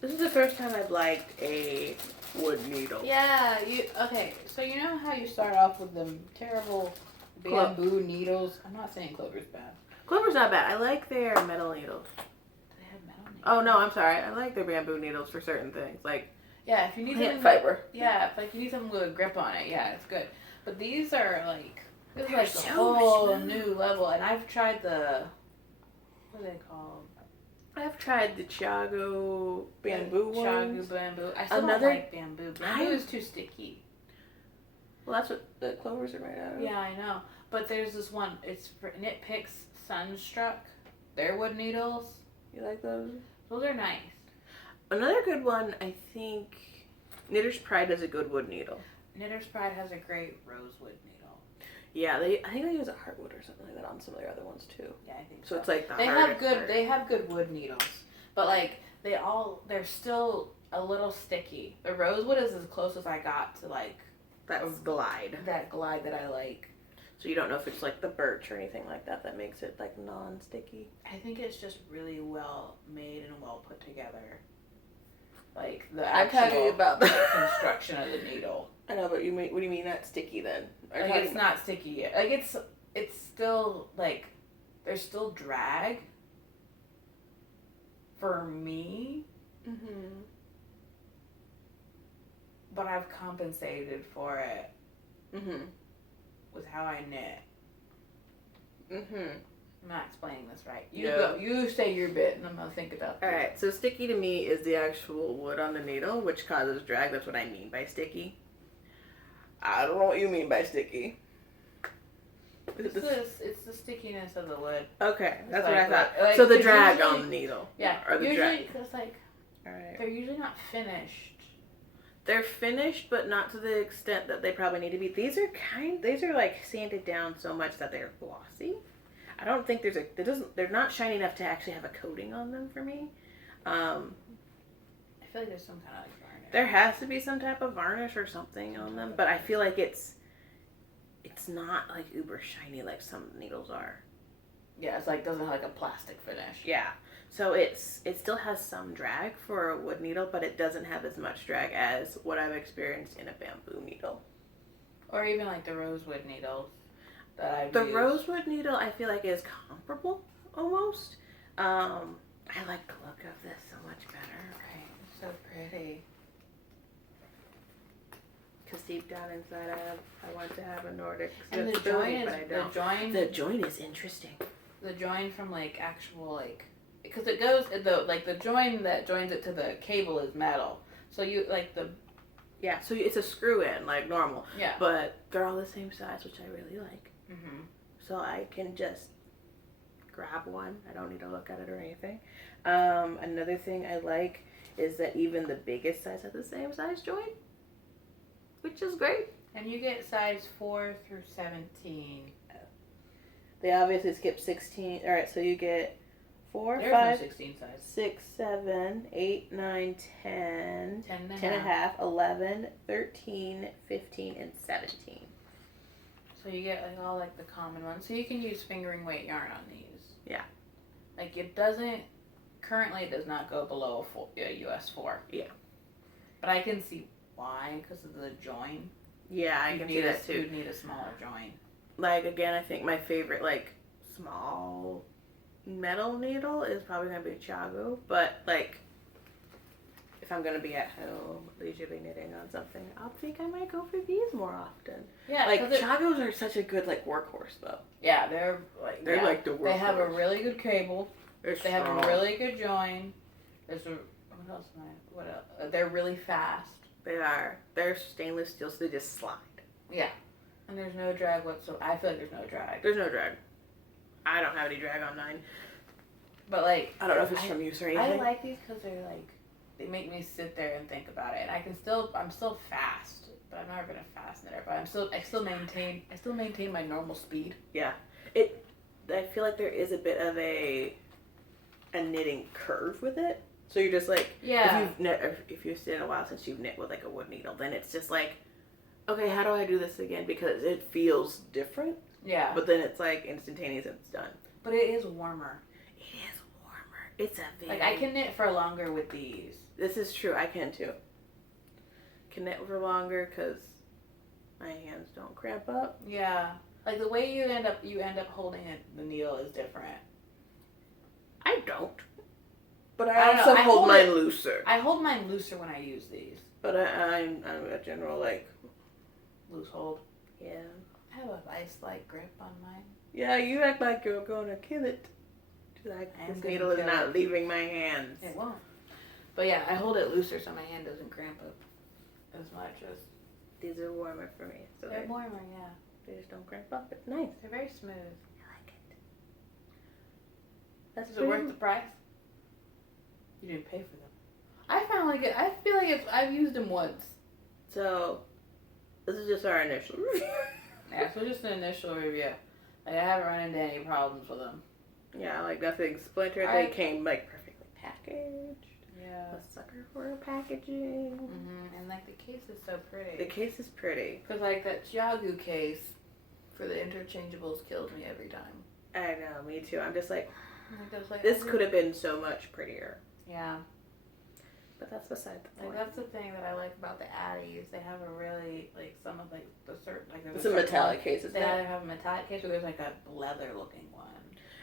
This is the first time I've liked a wood needle. Yeah, okay, so you know how you start off with them terrible bamboo needles? I'm not saying clover's bad. Clover's not bad. I like their metal needles. Do they have metal needles? Oh, no, I'm sorry. I like their bamboo needles for certain things. Like, Yeah, if you need plant something fiber. if like you need something with a grip on it, yeah, it's good. But these are like this is They're like so a whole smooth. new level, and I've tried the what are they called? I've tried the Chago bamboo ones. Chagu bamboo. I still Another- don't like bamboo. Bamboo is too sticky. Well, that's what the clovers are made out of. Yeah, I know. But there's this one. It's for Knit Picks Sunstruck. Their wood needles. You like those? Those are nice. Another good one, I think, Knitter's Pride is a good wood needle. Knitter's Pride has a great rosewood needle. Yeah, I think they use a heartwood or something like that on some of their other ones too. Yeah, I think So it's like the they hardest have good. part. They have good wood needles, but like they're still a little sticky. The rosewood is as close as I got to like That's glide. that glide that I like. So you don't know if it's like the birch or anything like that that makes it like non-sticky. I think it's just really well made and well put together. Like the I'm talking actual about the construction of the needle. I know, but what do you mean not sticky then? Like it's not sticky yet. Like it's still like there's still drag for me, Mhm. but I've compensated for it Mhm. with how I knit. Mhm. I'm not explaining this right. You No. go. You say your bit, and I'm gonna think about All this. right. So sticky to me is the actual wood on the needle, which causes drag. That's what I mean by sticky. I don't know what you mean by sticky. It's the stickiness of the wood. Okay, that's It's what I like- thought. like- So the 'cause drag usually- on the needle. Yeah. Or the usually, drag. cause like All right. they're usually not finished. They're finished, but not to the extent that they probably need to be. These are like sanded down so much that they're glossy. I don't think they're not shiny enough to actually have a coating on them for me. I feel like there's some kind of like varnish. There has to be some type of varnish or something on them, but I feel like it's not like uber shiny like some needles are. Yeah, it's like doesn't have like a plastic finish. Yeah. So it still has some drag for a wood needle, but it doesn't have as much drag as what I've experienced in a bamboo needle. Or even like the rosewood needles that I've The used. rosewood needle I feel like is comparable almost. I like the look of this so much better. Right, it's so pretty. Because deep down inside I want to have a Nordic And the stability, join but I is don't. The join is interesting. the join from like actual like because it goes the join that joins it to the cable is metal. So you like the Yeah, so it's a screw in like normal, yeah. but they're all the same size, which I really like. Mhm. So I can just grab one. I don't need to look at it or anything. Another thing I like is that even the biggest size has the same size join, which is great. And you get size 4 through 17. They obviously skip 16. All right, so you get 4, There's 5, no 16 size. 6, 7, 8, 9, 10, 10 and a 10 and a half. half, 11, 13, 15, and 17. So you get like all like the common ones. So you can use fingering weight yarn on these. Yeah. Like it currently does not go below a US 4. Yeah. But I can see why, because of the join. Yeah, I can see that too. You'd need a smaller join. Like, again, I think my favorite, like, small metal needle is probably going to be Chago. But, like, if I'm going to be at home leisurely knitting on something, I'll think I might go for these more often. Yeah, Like, Chagos are such a good, like, workhorse, though. Yeah, they're like like the workhorse. They have a really good cable. They have a really good join. What else am I? What else? They're really fast. They are. They're stainless steel, so they just slide. Yeah. And there's no drag whatsoever. I feel like there's no drag. There's no drag. I don't have any drag on mine. But like, I don't know if it's from use or anything. I like these because they're like, they make me sit there and think about it. And I'm still fast, but I've never been a fast knitter. But I still maintain my normal speed. Yeah. I feel like there is a bit of a knitting curve with it. So you're just like, yeah. If you've been a while since you've knit with like a wood needle, then it's just like, okay, how do I do this again? Because it feels different. Yeah. But then it's like instantaneous and it's done. But it is warmer. It is warmer. It's a very... Like, I can knit for longer with these. This is true. I can too. Can knit for longer because my hands don't cramp up. Yeah. Like, the way you end up holding the needle is different. I don't. But I also hold mine looser. I hold mine looser when I use these. But I'm a general, like... Loose hold. Yeah. I have a vice-like grip on mine. Yeah, you act like you're gonna kill it. Like, this needle is not leaving my hands. It won't. But yeah, I hold it looser so my hand doesn't cramp up as much as... These are warmer for me. So they're warmer, yeah. They just don't cramp up. It's nice. They're very smooth. I like it. That's Is it worth the price? You didn't pay for them. I feel like I've used them once. So, this is just our initial review. Yeah, so just an initial review. Like, I haven't run into any problems with them. Yeah, like nothing splintered. They came like perfectly packaged. Yeah. A sucker for packaging. Mm-hmm. And like the case is so pretty. The case is pretty. Cause like that Chiagu case for the interchangeables kills me every time. I know, me too. I'm just like, like this could have been so much prettier. Yeah. But that's beside the point. Like that's the thing that I like about the Daddies. They have a really like some of like the certain like there's some metallic cases. They either have a metallic case or there's like a leather looking one.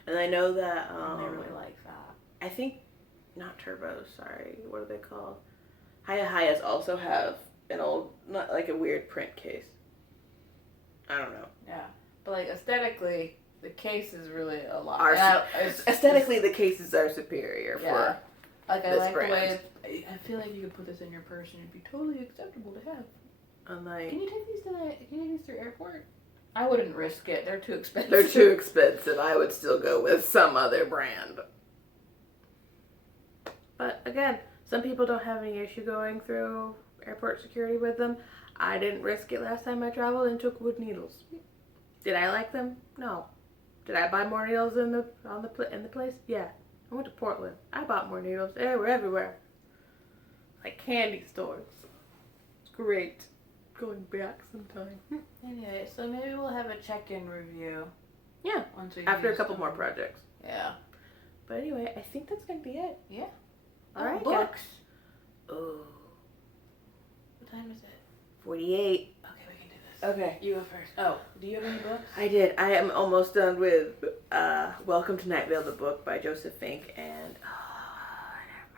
And I know that and I really like that. I think not turbos. Sorry, what are they called? Hayas also have an old, not like a weird print case. I don't know. Yeah, but like aesthetically, the case is really a lot. Aesthetically, the cases are superior for. Like I like brand. The way I feel like you could put this in your purse and it'd be totally acceptable to have. I'm like, can you take these to the airport? I wouldn't risk it. They're too expensive. They're too expensive. I would still go with some other brand. But again, some people don't have any issue going through airport security with them. I didn't risk it last time I traveled and took wood needles. Did I like them? No. Did I buy more needles in the place? Yeah. I went to Portland. I bought more needles. They were everywhere. Like candy stores. It's great. Going back sometime. Anyway, so maybe we'll have a check-in review. Yeah. Once we after a couple more projects. Yeah. But anyway, I think that's going to be it. Yeah. All right. Books. Oh. What time is it? 48. Okay, we can do this. Okay. You go first. Oh, do you have any books? I did. I am almost done with Welcome to Night Vale, the book by Joseph Fink and I don't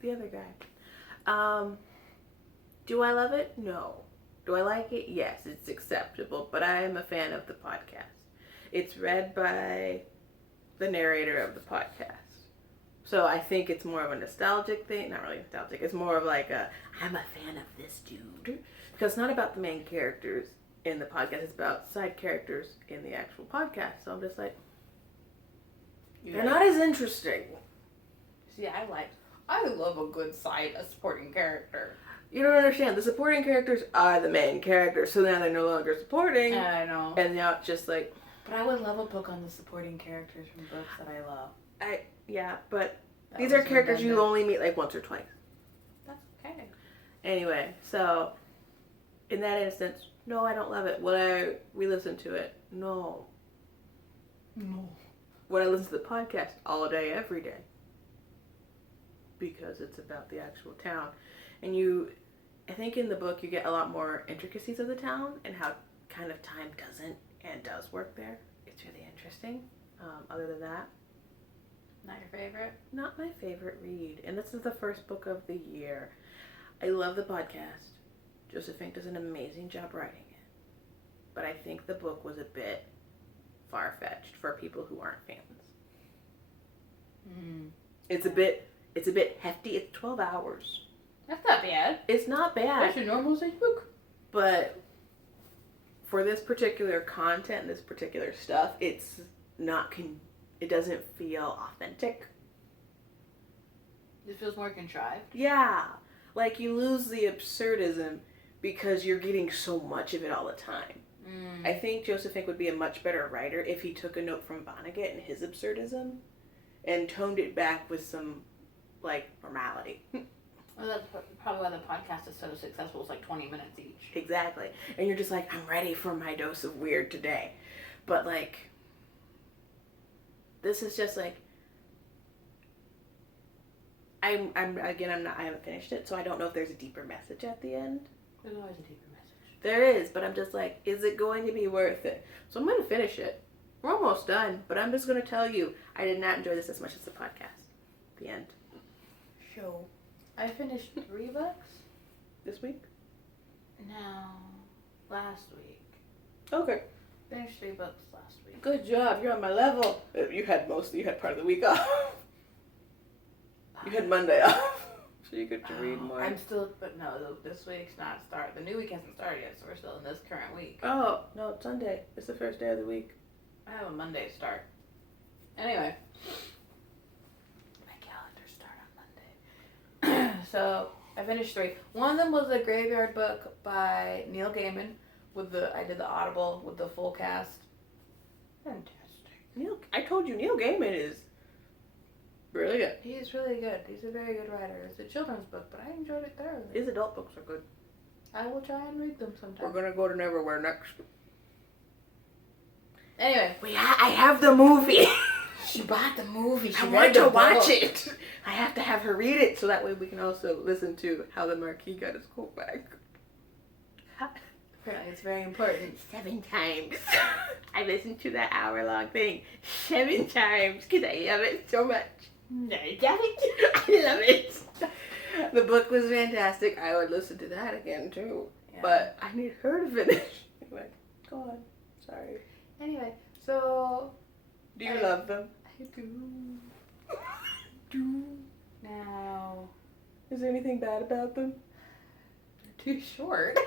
remember the other guy. Do I love it? No. Do I like it? Yes, it's acceptable, but I am a fan of the podcast. It's read by the narrator of the podcast. So I think it's more of a nostalgic thing. Not really nostalgic. It's more of like I'm a fan of this dude. Because it's not about the main characters in the podcast. It's about side characters in the actual podcast. So I'm just like, they're not as interesting. See, I love a good a supporting character. You don't understand. The supporting characters are the main characters. So now they're no longer supporting. I know. And now it's just like... But I would love a book on the supporting characters from books that I love. Yeah, but these are characters you only meet like once or twice. That's okay. Anyway, so in that instance, no, I don't love it. Would I re-listen to it? No. Would I listen to the podcast all day, every day? Because it's about the actual town. And I think in the book you get a lot more intricacies of the town and how kind of time doesn't and does work there. It's really interesting. Other than that, Not your favorite? Not my favorite read. And this is the first book of the year. I love the podcast. Joseph Fink does an amazing job writing it. But I think the book was a bit far-fetched for people who aren't fans. It's a bit hefty. It's 12 hours. That's not bad. It's not bad. That's a normal size book. But for this particular content, this particular stuff, it's not, it doesn't feel authentic. It feels more contrived. Yeah. Like you lose the absurdism because you're getting so much of it all the time. I think Joseph Fink would be a much better writer if he took a note from Vonnegut and his absurdism and toned it back with some, like, normality. Well, that's probably why the podcast is so successful. It's like 20 minutes each. Exactly. And you're just like, I'm ready for my dose of weird today. But, like, this is just like, I haven't finished it, so I don't know if there's a deeper message at the end. There's always a deeper message. There is, but I'm just like, is it going to be worth it? So I'm going to finish it. We're almost done, but I'm just going to tell you, I did not enjoy this as much as the podcast. The end. Show. I finished 3 books. This week? No, last week. Okay. Finished 3 books last week. Good job. You're on my level. You had part of the week off. You had Monday off. So you get to read more. I'm still, but no, this week's not started. The new week hasn't started yet, so we're still in this current week. Oh, no, it's Sunday. It's the first day of the week. I have a Monday start. Anyway. My calendar start on Monday. So, I finished 3. One of them was a graveyard book by Neil Gaiman. I did the Audible with the full cast. Fantastic. I told you, Neil Gaiman is brilliant. He's really good. He's a very good writer. It's a children's book, but I enjoyed it thoroughly. His adult books are good. I will try and read them sometime. We're gonna go to Neverwhere next. Anyway. I have the movie. She bought the movie. I want to watch it. I have to have her read it so that way we can also listen to how the Marquis got his coat back. Apparently it's very important. 7 times. I listened to that hour-long thing 7 times because I love it so much. I love it. The book was fantastic. I would listen to that again too. Yeah. But I need her to finish. Anyway, go on. Sorry. Anyway, so... Do you love them? I do. Now... Is there anything bad about them? They're too short.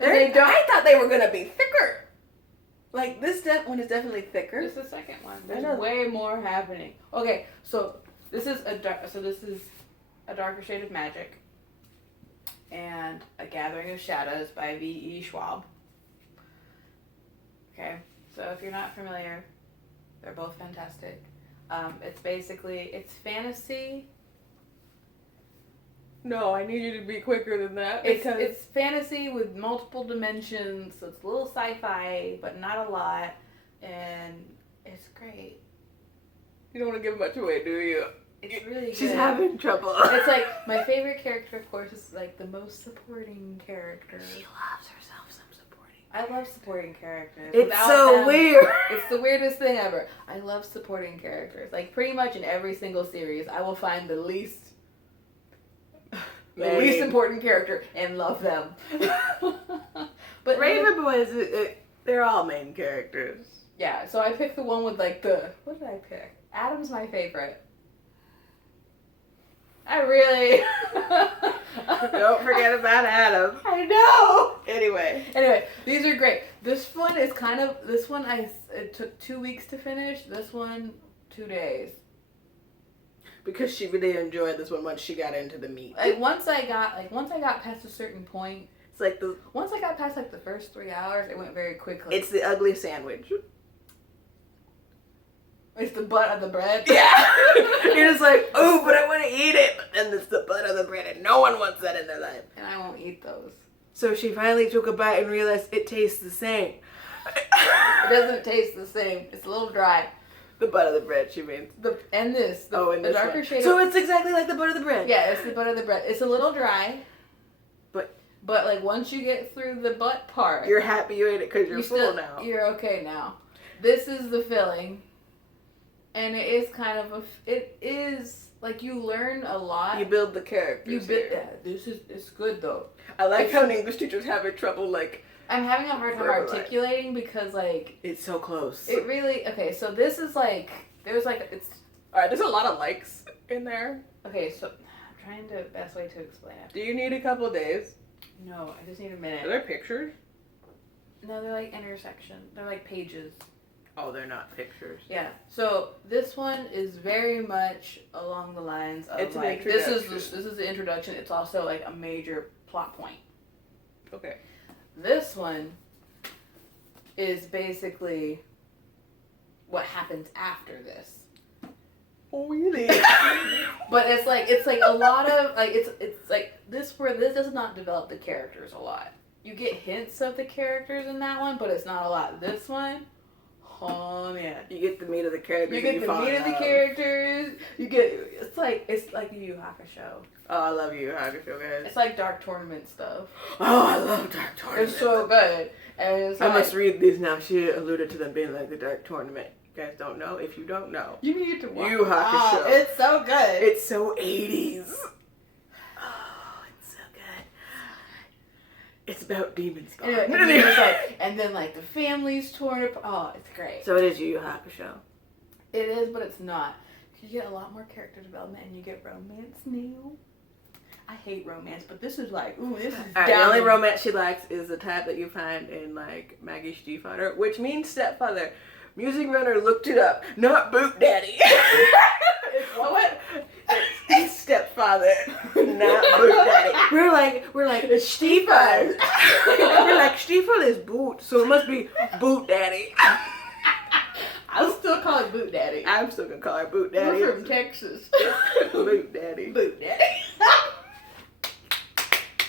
I thought they were going to be thicker. Like, this one is definitely thicker. This is the second one. There's way more happening. Okay, so this is a Darker Shade of Magic and A Gathering of Shadows by V.E. Schwab. Okay, so if you're not familiar, they're both fantastic. It's fantasy. No, I need you to be quicker than that. It's fantasy with multiple dimensions, so it's a little sci-fi, but not a lot, and it's great. You don't want to give much away, do you? It's really good. She's having trouble. It's like, my favorite character, of course, is like the most supporting character. She loves herself some supporting. I love supporting characters. It's Without so them, weird. It's the weirdest thing ever. I love supporting characters. Like, pretty much in every single series, I will find the least important character and love them. But Raven Boys, they're all main characters. Yeah, so I picked the one with like what did I pick? Adam's my favorite. I really don't forget about Adam. I know. Anyway, these are great. This one it took 2 weeks to finish. This one 2 days. Because she really enjoyed this one once she got into the meat. Like once I got past a certain point, it's like once I got past like the first 3 hours, it went very quickly. It's the ugly sandwich. It's the butt of the bread. Yeah. You're just like, oh, but I want to eat it. But then it's the butt of the bread, and no one wants that in their life. And I won't eat those. So she finally took a bite and realized it tastes the same. It doesn't taste the same. It's a little dry. The butt of the bread, she means. The darker shade. So it's exactly like the butt of the bread. Yeah, it's the butt of the bread. It's a little dry. But like once you get through the butt part, you're happy you ate it because you're full now. You're okay now. This is the filling. And it is kind of it is like you learn a lot. You build the characters. It's good though. I like how English teachers have trouble like. I'm having a hard time articulating because like it's so close. It really so this is like there's like it's alright. There's a lot of likes in there. Okay, so I'm trying to best way to explain it. Do you need a couple days? No, I just need a minute. Are there pictures? No, they're like intersection. They're like pages. Oh, they're not pictures. Yeah. So this one is very much along the lines of it's like this is the introduction. It's also like a major plot point. Okay. This one is basically what happens after this. Oh really? But it's like a lot of like it's like this does not develop the characters a lot. You get hints of the characters in that one, but it's not a lot. This one, oh man, you get the meat of the characters. You get the meat of the characters. You get it's like the Yu Yu Hakusho. Oh, I love Yu Yu Hakusho, guys. It's like Dark Tournament stuff. Oh, I love Dark Tournament. It's so good. And it's I must read these now. She alluded to them being like the Dark Tournament. You guys don't know? If you don't know, you need to watch. Yu Yu Hakusho. It's so good. It's so 80s. Oh, it's so good. It's about demons. And then like the family's torn apart. Oh, it's great. So it is Yu Yu Hakusho. It is, but it's not. You get a lot more character development and you get romance now. I hate romance, but this is like, ooh, this is the only romance she likes is the type that you find in like Maggie's Stiefvater, which means stepfather. Music Runner looked it up, not Boot Daddy. It's what? It's stepfather, not Boot Daddy. We're like it's Stiefvater. We're like Stiefvater is Boot, so it must be Boot Daddy. I'll still call it Boot Daddy. I'm still gonna call her Boot Daddy. We're from Texas. Boot Daddy. Boot Daddy.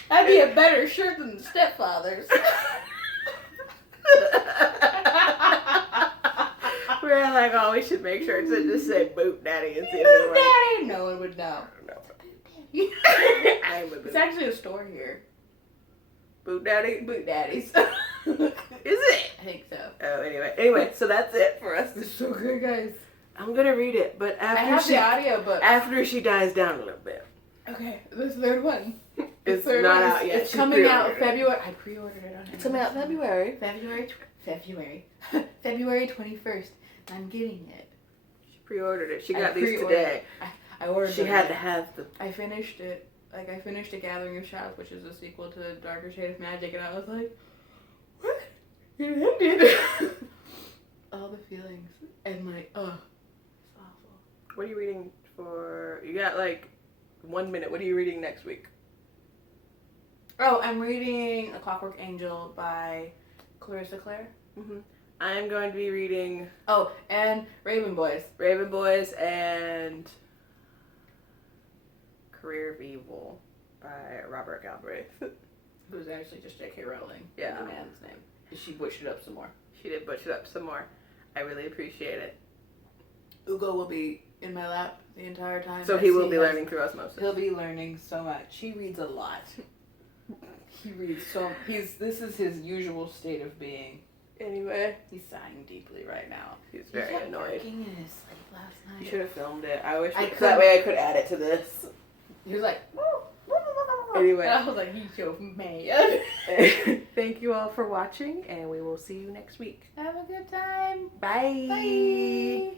That'd be a better shirt than the stepfather's. We're like, oh, we should make sure to just say Boot Daddy and see Boot Daddy. No one would know. No. I'm a boot. It's actually a store here. Boot Daddy? Boot Daddies. Is it? I think so. Oh, anyway, so that's it for us. It's so good, guys. I'm gonna read it, but I have the audiobook. After she dies down a little bit. Okay, this third one. It's not out yet. It's coming out February. I pre-ordered it on Amazon. It's coming out February. February 21st. I'm getting it. She pre-ordered it. She got these today. I ordered it. She had to have them. I finished it. Like, I finished A Gathering of Shadows, which is a sequel to Darker Shade of Magic, and I was like, what? It ended. All the feelings. And like, it's awful. What are you reading for? You got like 1 minute. What are you reading next week? Oh, I'm reading A Clockwork Angel by Clarissa Clare. Mm-hmm. I'm going to be reading... Oh, and Raven Boys. Raven Boys and Career of Evil by Robert Galbraith. Who's actually just J.K. Rowling. Yeah. The man's name. She butchered it up some more. She did butcher it up some more. I really appreciate it. Ugo will be in my lap the entire time. So he will be learning through osmosis. He'll be learning so much. He reads a lot. He reads so... This is his usual state of being. Anyway. He's sighing deeply right now. He's very annoyed. Working in his sleep last night. You should have filmed it. I wish that way I could add it to this. He was like... Anyway. And I was like, he's so mad. Thank you all for watching, and we will see you next week. Have a good time. Bye. Bye.